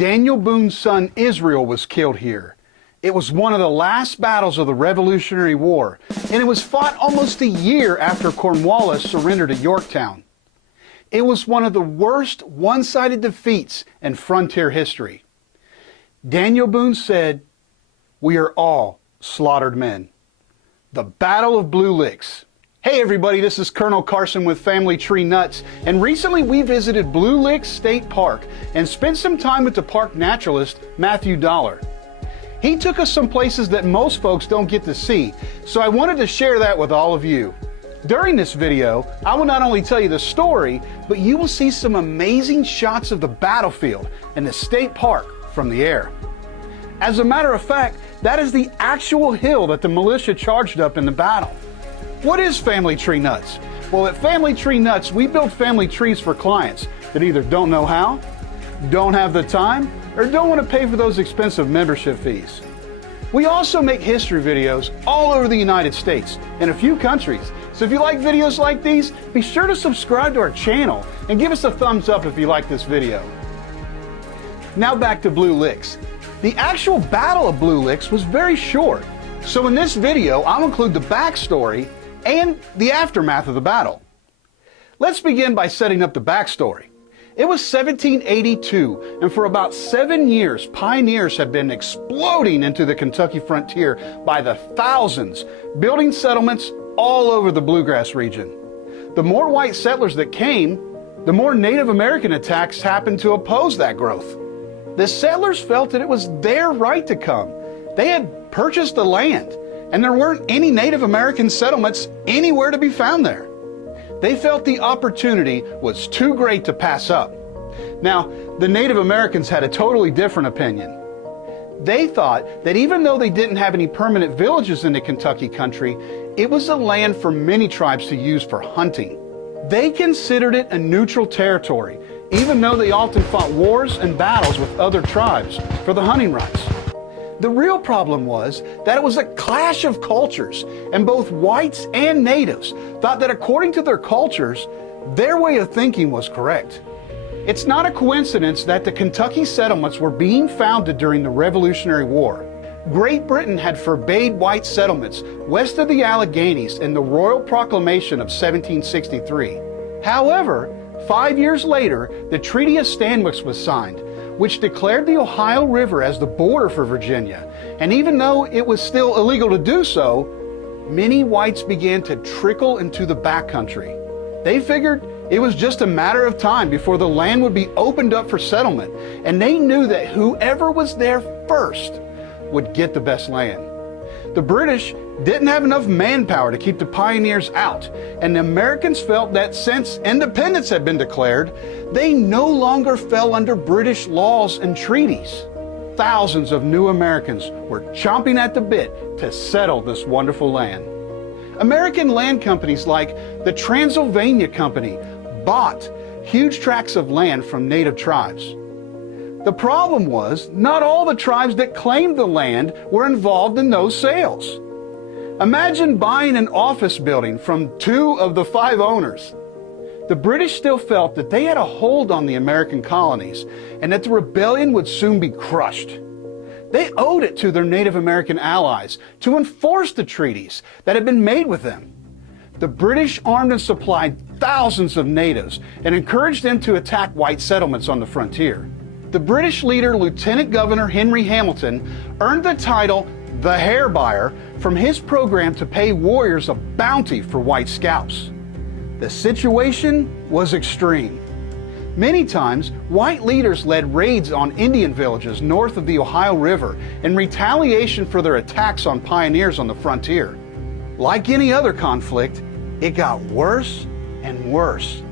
Daniel Boone's son Israel was killed here. It was one of the last battles of the Revolutionary War, and it was fought almost a year after Cornwallis surrendered at Yorktown. It was one of the worst one-sided defeats in frontier history. Daniel Boone said, "We are all slaughtered men." The Battle of Blue Licks. Hey everybody, this is Colonel Carson with Family Tree Nuts, and recently we visited Blue Licks State Park and spent some time with the park naturalist Matthew Dollar. He took us some places that most folks don't get to see, so I wanted to share that with all of you. During this video, I will not only tell you the story, but you will see some amazing shots of the battlefield and the state park from the air. As a matter of fact, that is the actual hill that the militia charged up in the battle. What is Family Tree Nuts? Well, at Family Tree Nuts, we build family trees for clients that either don't know how, don't have the time, or don't want to pay for those expensive membership fees. We also make history videos all over the United States and a few countries. So if you like videos like these, be sure to subscribe to our channel and give us a thumbs up if you like this video. Now back to Blue Licks. The actual Battle of Blue Licks was very short. So in this video, I'll include the backstory and the aftermath of the battle. Let's begin by setting up the backstory. It was 1782, and for about 7 years, pioneers had been exploding into the Kentucky frontier by the thousands, building settlements all over the bluegrass region. The more white settlers that came, the more Native American attacks happened to oppose that growth. The settlers felt that it was their right to come. They had purchased the land, and there weren't any Native American settlements anywhere to be found there. They felt the opportunity was too great to pass up. Now, the Native Americans had a totally different opinion. They thought that even though they didn't have any permanent villages in the Kentucky country, it was a land for many tribes to use for hunting. They considered it a neutral territory, even though they often fought wars and battles with other tribes for the hunting rights. The real problem was that it was a clash of cultures, and both whites and natives thought that according to their cultures, their way of thinking was correct. It's not a coincidence that the Kentucky settlements were being founded during the Revolutionary War. Great Britain had forbade white settlements west of the Alleghenies in the Royal Proclamation of 1763. However, 5 years later, the Treaty of Stanwix was signed, which declared the Ohio River as the border for Virginia. And even though it was still illegal to do so, many whites began to trickle into the backcountry. They figured it was just a matter of time before the land would be opened up for settlement, and they knew that whoever was there first would get the best land. The British didn't have enough manpower to keep the pioneers out, and the Americans felt that since independence had been declared, they no longer fell under British laws and treaties. Thousands of new Americans were chomping at the bit to settle this wonderful land. American land companies like the Transylvania Company bought huge tracts of land from native tribes. The problem was, not all the tribes that claimed the land were involved in those sales. Imagine buying an office building from 2 of the 5 owners. The British still felt that they had a hold on the American colonies and that the rebellion would soon be crushed. They owed it to their Native American allies to enforce the treaties that had been made with them. The British armed and supplied thousands of natives and encouraged them to attack white settlements on the frontier. The British leader, Lieutenant Governor Henry Hamilton, earned the title the Hair Buyer from his program to pay warriors a bounty for white scalps. The situation was extreme. Many times, white leaders led raids on Indian villages north of the Ohio River in retaliation for their attacks on pioneers on the frontier. Like any other conflict, it got worse and worse,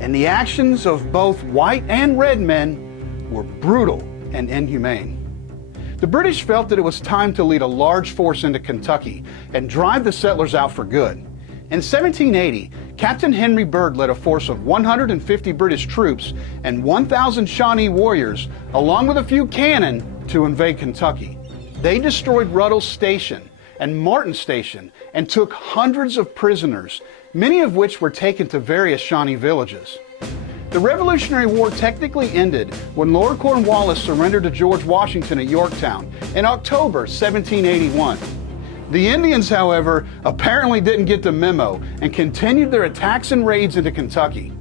and the actions of both white and red men were brutal and inhumane. The British felt that it was time to lead a large force into Kentucky and drive the settlers out for good. In 1780, Captain Henry Byrd led a force of 150 British troops and 1,000 Shawnee warriors, along with a few cannon, to invade Kentucky. They destroyed Ruddle's Station and Martin Station and took hundreds of prisoners, many of which were taken to various Shawnee villages. The Revolutionary War technically ended when Lord Cornwallis surrendered to George Washington at Yorktown in October 1781. The Indians, however, apparently didn't get the memo and continued their attacks and raids into Kentucky.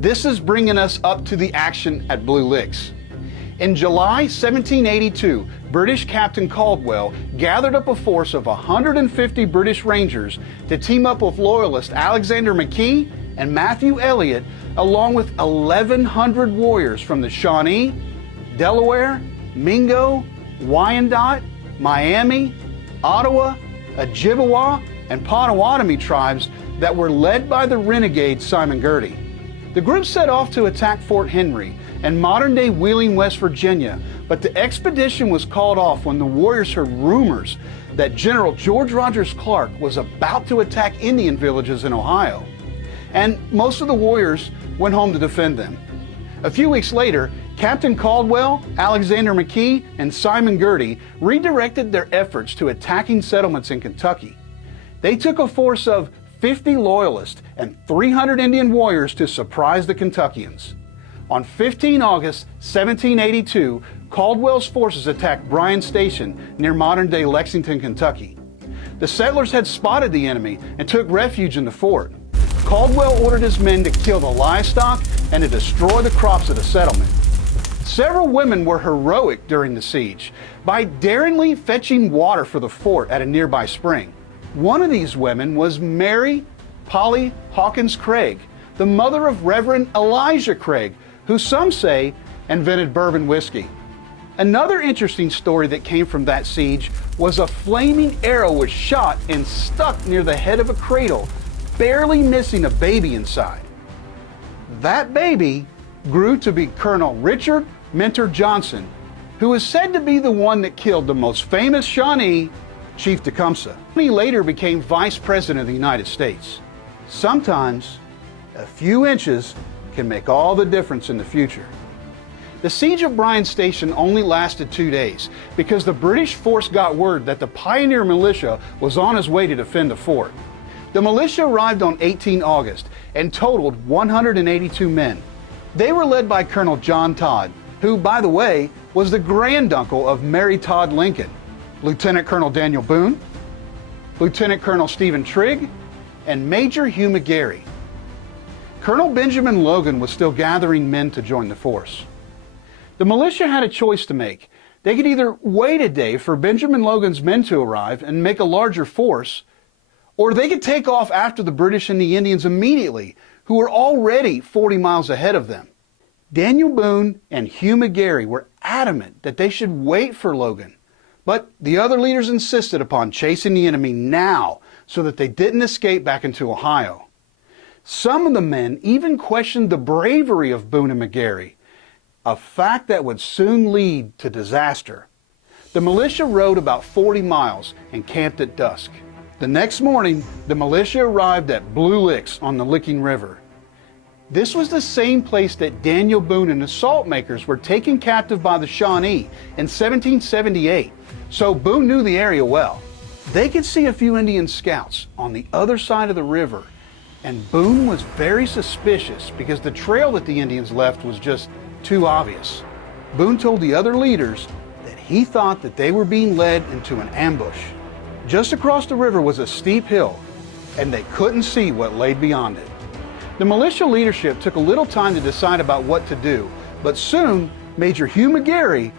This is bringing us up to the action at Blue Licks. In July 1782, British Captain Caldwell gathered up a force of 150 British Rangers to team up with Loyalist Alexander McKee and Matthew Elliott, along with 1,100 warriors from the Shawnee, Delaware, Mingo, Wyandot, Miami, Ottawa, Ojibwa, and Potawatomi tribes that were led by the renegade Simon Girty. The group set off to attack Fort Henry in modern-day Wheeling, West Virginia, but the expedition was called off when the warriors heard rumors that General George Rogers Clark was about to attack Indian villages in Ohio. And most of the warriors went home to defend them. A few weeks later, Captain Caldwell, Alexander McKee, and Simon Girty redirected their efforts to attacking settlements in Kentucky. They took a force of 50 Loyalists and 300 Indian warriors to surprise the Kentuckians. On 15 August 1782, Caldwell's forces attacked Bryan Station near modern-day Lexington, Kentucky. The settlers had spotted the enemy and took refuge in the fort. Caldwell ordered his men to kill the livestock and to destroy the crops of the settlement. Several women were heroic during the siege by daringly fetching water for the fort at a nearby spring. One of these women was Mary Polly Hawkins Craig, the mother of Reverend Elijah Craig, who some say invented bourbon whiskey. Another interesting story that came from that siege was a flaming arrow was shot and stuck near the head of a cradle, barely missing a baby inside. That baby grew to be Colonel Richard Mentor Johnson, who is said to be the one that killed the most famous Shawnee, Chief Tecumseh. He later became Vice President of the United States. Sometimes a few inches can make all the difference in the future. The siege of Bryan Station only lasted 2 days because the British force got word that the pioneer militia was on his way to defend the fort. The militia arrived on 18 August and totaled 182 men. They were led by Colonel John Todd, who, by the way, was the granduncle of Mary Todd Lincoln, Lieutenant Colonel Daniel Boone, Lieutenant Colonel Stephen Trigg, and Major Hugh McGary. Colonel Benjamin Logan was still gathering men to join the force. The militia had a choice to make. They could either wait a day for Benjamin Logan's men to arrive and make a larger force, or they could take off after the British and the Indians immediately, who were already 40 miles ahead of them. Daniel Boone and Hugh McGary were adamant that they should wait for Logan, but the other leaders insisted upon chasing the enemy now so that they didn't escape back into Ohio. Some of the men even questioned the bravery of Boone and McGary, a fact that would soon lead to disaster. The militia rode about 40 miles and camped at dusk. The next morning, the militia arrived at Blue Licks on the Licking River. This was the same place that Daniel Boone and the salt makers were taken captive by the Shawnee in 1778, so Boone knew the area well. They could see a few Indian scouts on the other side of the river, and Boone was very suspicious because the trail that the Indians left was just too obvious. Boone told the other leaders that he thought that they were being led into an ambush. Just across the river was a steep hill, and they couldn't see what lay beyond it. The militia leadership took a little time to decide about what to do, but soon Major Hugh McGary,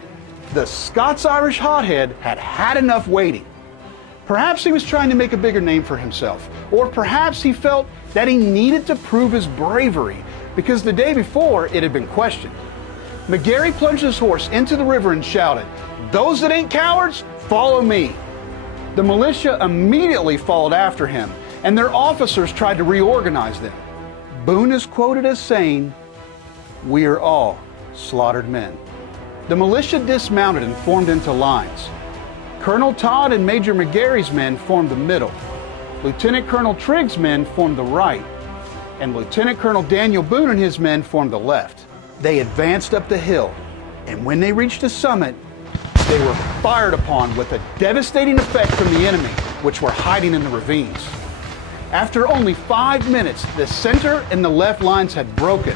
the Scots-Irish hothead, had had enough waiting. Perhaps he was trying to make a bigger name for himself, or perhaps he felt that he needed to prove his bravery because the day before it had been questioned. McGary plunged his horse into the river and shouted, "Those that ain't cowards, follow me." The militia immediately followed after him, and their officers tried to reorganize them. Boone is quoted as saying, "We are all slaughtered men." The militia dismounted and formed into lines. Colonel Todd and Major McGary's men formed the middle. Lieutenant Colonel Trigg's men formed the right, and Lieutenant Colonel Daniel Boone and his men formed the left. They advanced up the hill, and when they reached the summit, they were fired upon with a devastating effect from the enemy, which were hiding in the ravines. After only 5 minutes, the center and the left lines had broken,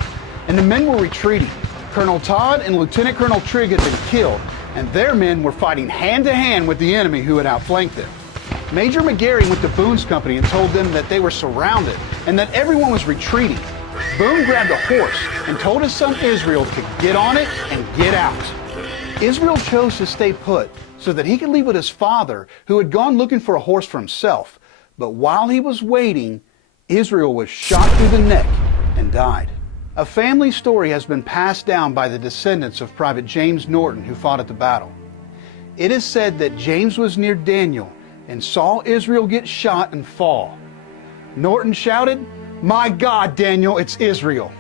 and the men were retreating. Colonel Todd and Lieutenant Colonel Trigg had been killed, and their men were fighting hand-to-hand with the enemy who had outflanked them. Major McGary went to Boone's company and told them that they were surrounded and that everyone was retreating. Boone grabbed a horse and told his son Israel to get on it and get out. Israel chose to stay put so that he could leave with his father, who had gone looking for a horse for himself. But while he was waiting, Israel was shot through the neck and died. A family story has been passed down by the descendants of Private James Norton, who fought at the battle. It is said that James was near Daniel and saw Israel get shot and fall. Norton shouted, "My God, Daniel, it's Israel."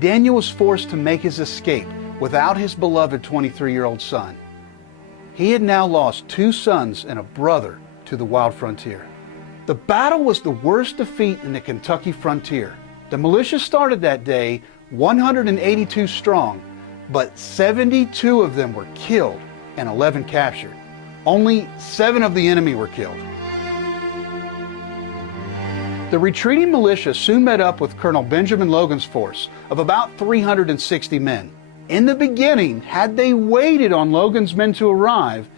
Daniel was forced to make his escape without his beloved 23-year-old son. He had now lost 2 sons and a brother to the wild frontier. The battle was the worst defeat in the Kentucky frontier. The militia started that day 182 strong, but 72 of them were killed and 11 captured. Only 7 of the enemy were killed. The retreating militia soon met up with Colonel Benjamin Logan's force of about 360 men. In the beginning, had they waited on Logan's men to arrive,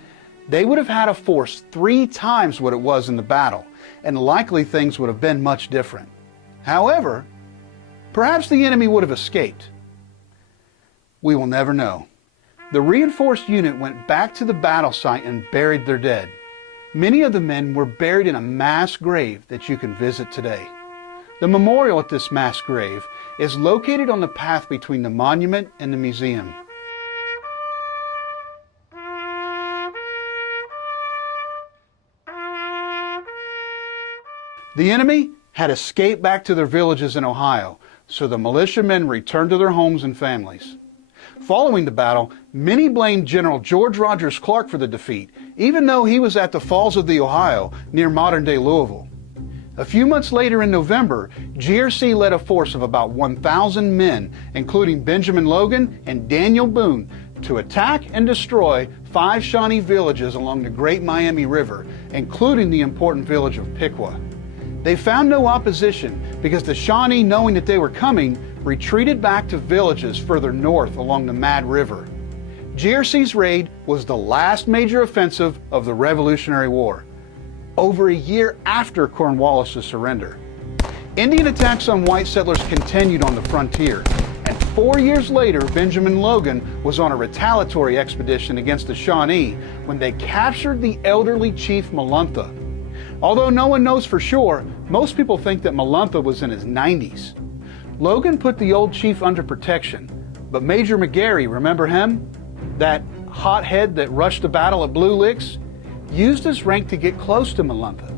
they would have had a force 3 times what it was in the battle, and likely things would have been much different. However, perhaps the enemy would have escaped. We will never know. The reinforced unit went back to the battle site and buried their dead. Many of the men were buried in a mass grave that you can visit today. The memorial at this mass grave is located on the path between the monument and the museum. The enemy had escaped back to their villages in Ohio, so the militiamen returned to their homes and families. Following the battle, many blamed General George Rogers Clark for the defeat, even though he was at the Falls of the Ohio, near modern-day Louisville. A few months later in November, GRC led a force of about 1,000 men, including Benjamin Logan and Daniel Boone, to attack and destroy 5 Shawnee villages along the Great Miami River, including the important village of Piqua. They found no opposition because the Shawnee, knowing that they were coming, retreated back to villages further north along the Mad River. GRC's raid was the last major offensive of the Revolutionary War, over a year after Cornwallis' surrender. Indian attacks on white settlers continued on the frontier, and 4 years later, Benjamin Logan was on a retaliatory expedition against the Shawnee when they captured the elderly chief Malunta. Although no one knows for sure, most people think that Malunta was in his 90s. Logan put the old chief under protection, but Major McGary, remember him? That hothead that rushed the battle at Blue Licks? Used his rank to get close to Malunta.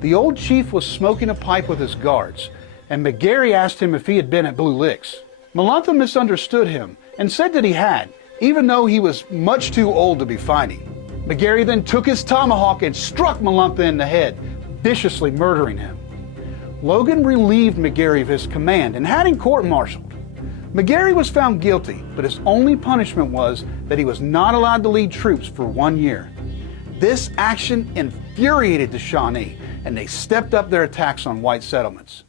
The old chief was smoking a pipe with his guards, and McGary asked him if he had been at Blue Licks. Malunta misunderstood him and said that he had, even though he was much too old to be fighting. McGary then took his tomahawk and struck Malunta in the head, viciously murdering him. Logan relieved McGary of his command and had him court-martialed. McGary was found guilty, but his only punishment was that he was not allowed to lead troops for 1 year. This action infuriated the Shawnee, and they stepped up their attacks on white settlements.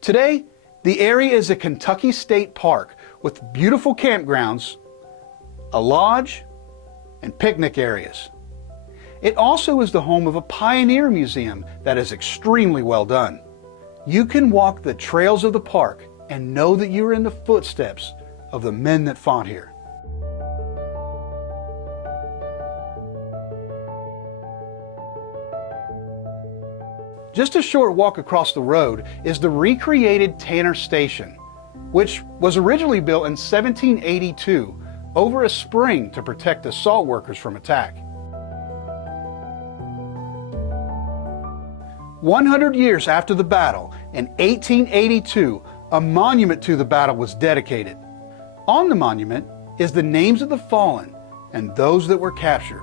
Today, the area is a Kentucky State Park with beautiful campgrounds, a lodge, and picnic areas. It also is the home of a pioneer museum that is extremely well done. You can walk the trails of the park and know that you are in the footsteps of the men that fought here. Just a short walk across the road is the recreated Tanner Station, which was originally built in 1782 over a spring to protect the salt workers from attack. 100 years after the battle, in 1882, a monument to the battle was dedicated. On the monument is the names of the fallen and those that were captured.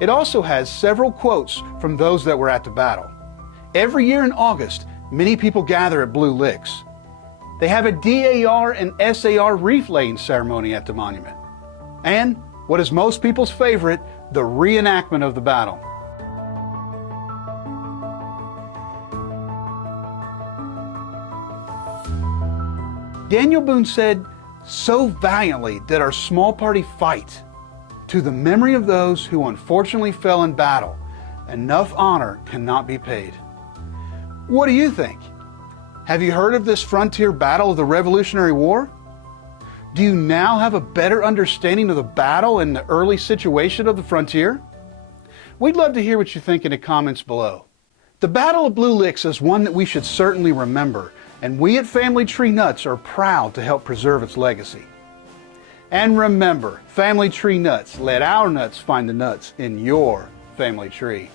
It also has several quotes from those that were at the battle. Every year in August, many people gather at Blue Licks. They have a DAR and SAR wreath laying ceremony at the monument. And, what is most people's favorite, the reenactment of the battle. Daniel Boone said, "So valiantly did our small party fight. To the memory of those who unfortunately fell in battle, enough honor cannot be paid." What do you think? Have you heard of this frontier battle of the Revolutionary War? Do you now have a better understanding of the battle and the early situation of the frontier? We'd love to hear what you think in the comments below. The Battle of Blue Licks is one that we should certainly remember, and we at Family Tree Nuts are proud to help preserve its legacy. And remember, Family Tree Nuts, let our nuts find the nuts in your family tree.